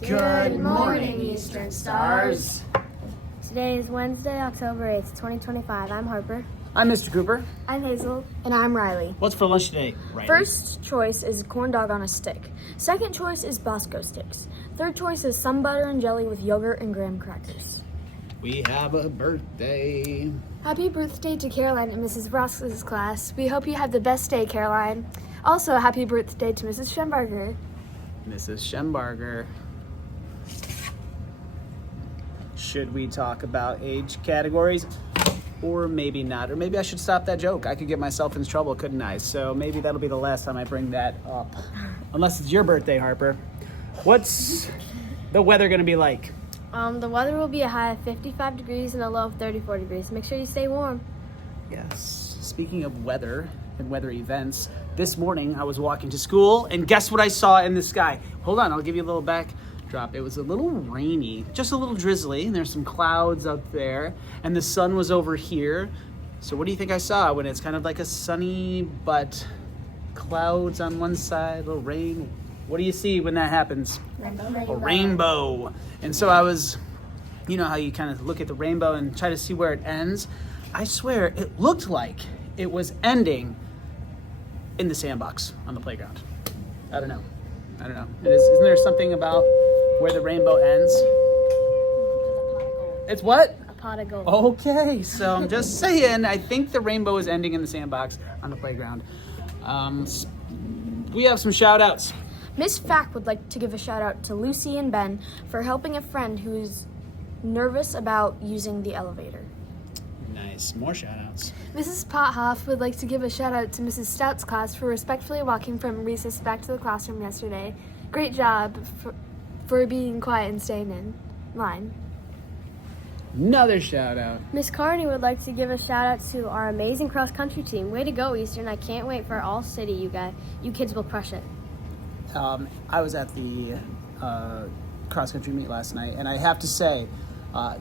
Good morning, Eastern Stars. Today is Wednesday, October 8th, 2025. I'm Harper. I'm Mr. Cooper. I'm Hazel. And I'm Riley. What's for lunch today, Riley? First choice is a corn dog on a stick. Second choice is Bosco sticks. Third choice is some butter and jelly with yogurt and graham crackers. We have a birthday. Happy birthday to Caroline in Mrs. Ross's class. We hope you have the best day, Caroline. Also, happy birthday to Mrs. Schembarger. Mrs. Schembarger. Should we talk about age categories? Or maybe not. Or maybe I should stop that joke. I could get myself in trouble, couldn't I? So maybe that'll be the last time I bring that up. Unless it's your birthday, Harper. What's the weather going to be like? The weather will be a high of 55 degrees and a low of 34 degrees. Make sure you stay warm. Yes. Speaking of weather and weather events, this morning I was walking to school, and guess what I saw in the sky? Hold on, I'll give you a little backdrop. It was a little rainy, just a little drizzly, and there's some clouds up there, and the sun was over here. So what do you think I saw when it's kind of like a sunny, but clouds on one side, a little rain? What do you see when that happens? A rainbow. And so I was, you know how you kind of look at the rainbow and try to see where it ends? I swear it looked like it was ending in the sandbox on the playground. I don't know. Isn't there something about where the rainbow ends? It's what? A pot of gold. Okay, so I'm just saying, I think the rainbow is ending in the sandbox on the playground. We have some shout outs. Miss Fack would like to give a shout out to Lucy and Ben for helping a friend who's nervous about using the elevator. Nice, more shout outs. Mrs. Pothoff would like to give a shout out to Mrs. Stout's class for respectfully walking from recess back to the classroom yesterday. Great job for being quiet and staying in line. Another shout out. Miss Carney would like to give a shout out to our amazing cross country team. Way to go, Eastern. I can't wait for all city, you kids will crush it. I was at the cross country meet last night, and I have to say, got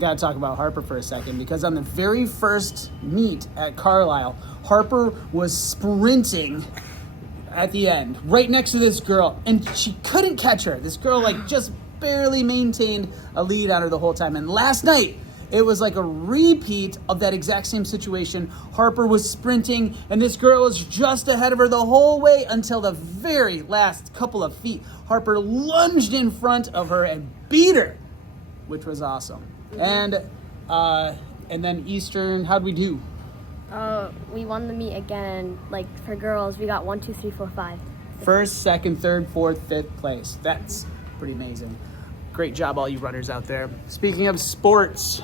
to talk about Harper for a second, because on the very first meet at Carlisle, Harper was sprinting at the end, right next to this girl, and she couldn't catch her. This girl just barely maintained a lead on her the whole time. And last night, it was like a repeat of that exact same situation. Harper was sprinting, and this girl was just ahead of her the whole way until the very last couple of feet. Harper lunged in front of her and beat her, which was awesome. And then Eastern, how'd we do? We won the meet again. For girls, we got 1, 2, 3, 4, 5. First, second, third, fourth, fifth place. That's pretty amazing. Great job, all you runners out there. Speaking of sports,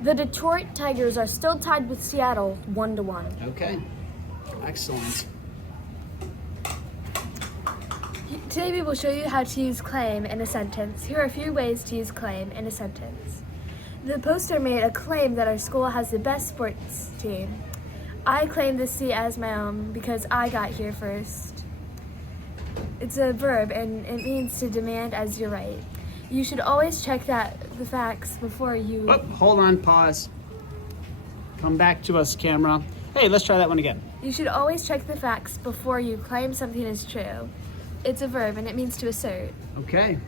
the Detroit Tigers are still tied with Seattle 1-1. Okay, excellent. Today we will show you how to use claim in a sentence. Here are a few ways to use claim in a sentence. The poster made a claim that our school has the best sports team. I claim this seat as my own because I got here first. It's a verb and it means to demand as your right. You should always check the facts before you... Oh, hold on, pause. Come back to us, camera. Hey, let's try that one again. You should always check the facts before you claim something is true. It's a verb and it means to assert. Okay.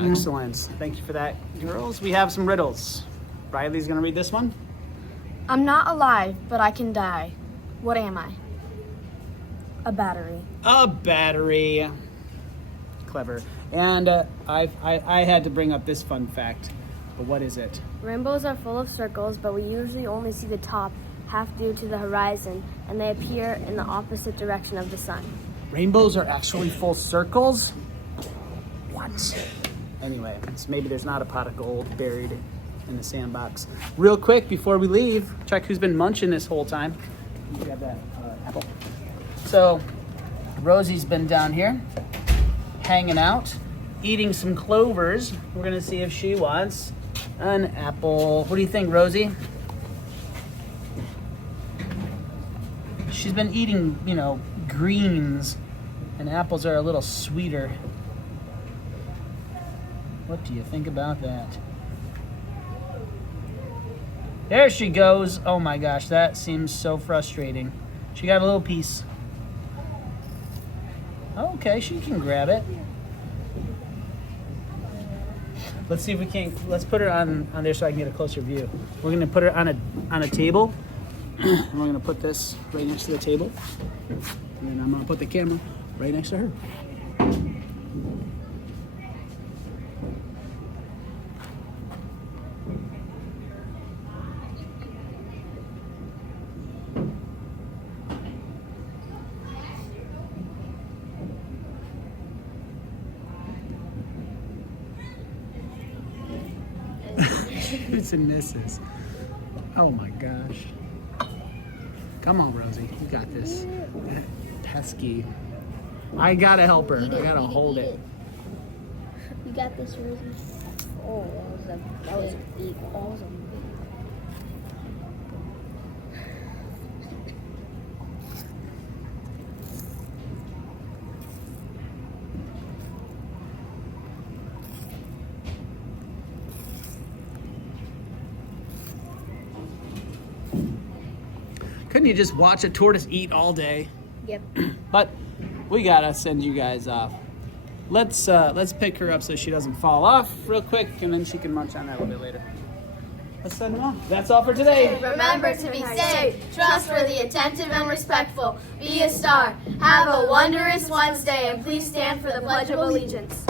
Excellent. Thank you for that, girls. We have some riddles. Riley's going to read this one. I'm not alive, but I can die. What am I? A battery. A battery. Clever. And I had to bring up this fun fact, but what is it? Rainbows are full of circles, but we usually only see the top half due to the horizon, and they appear in the opposite direction of the sun. Rainbows are actually full circles? What? Anyway, maybe there's not a pot of gold buried in the sandbox. Real quick, before we leave, check who's been munching this whole time. Grab that apple. So, Rosie's been down here, hanging out, eating some clovers. We're gonna see if she wants an apple. What do you think, Rosie? She's been eating, greens, and apples are a little sweeter. What do you think about that? There she goes. Oh my gosh, that seems so frustrating. She got a little piece. Okay, she can grab it. Let's see if we can. Let's put her on there so I can get a closer view. We're gonna put her on a table, and we're gonna put this right next to the table, and then I'm gonna put the camera right next to her. It's and misses. Oh my gosh. Come on, Rosie. You got this. That pesky. I gotta help her. I gotta hold it. You got this, Rosie. Oh, that was a big awesome. Couldn't you just watch a tortoise eat all day? Yep. But we gotta send you guys off. Let's pick her up so she doesn't fall off real quick, and then she can munch on that a little bit later. Let's send them off. That's all for today. Remember to be safe, trustworthy, attentive, and respectful. Be a star. Have a wondrous Wednesday, and please stand for the Pledge of Allegiance.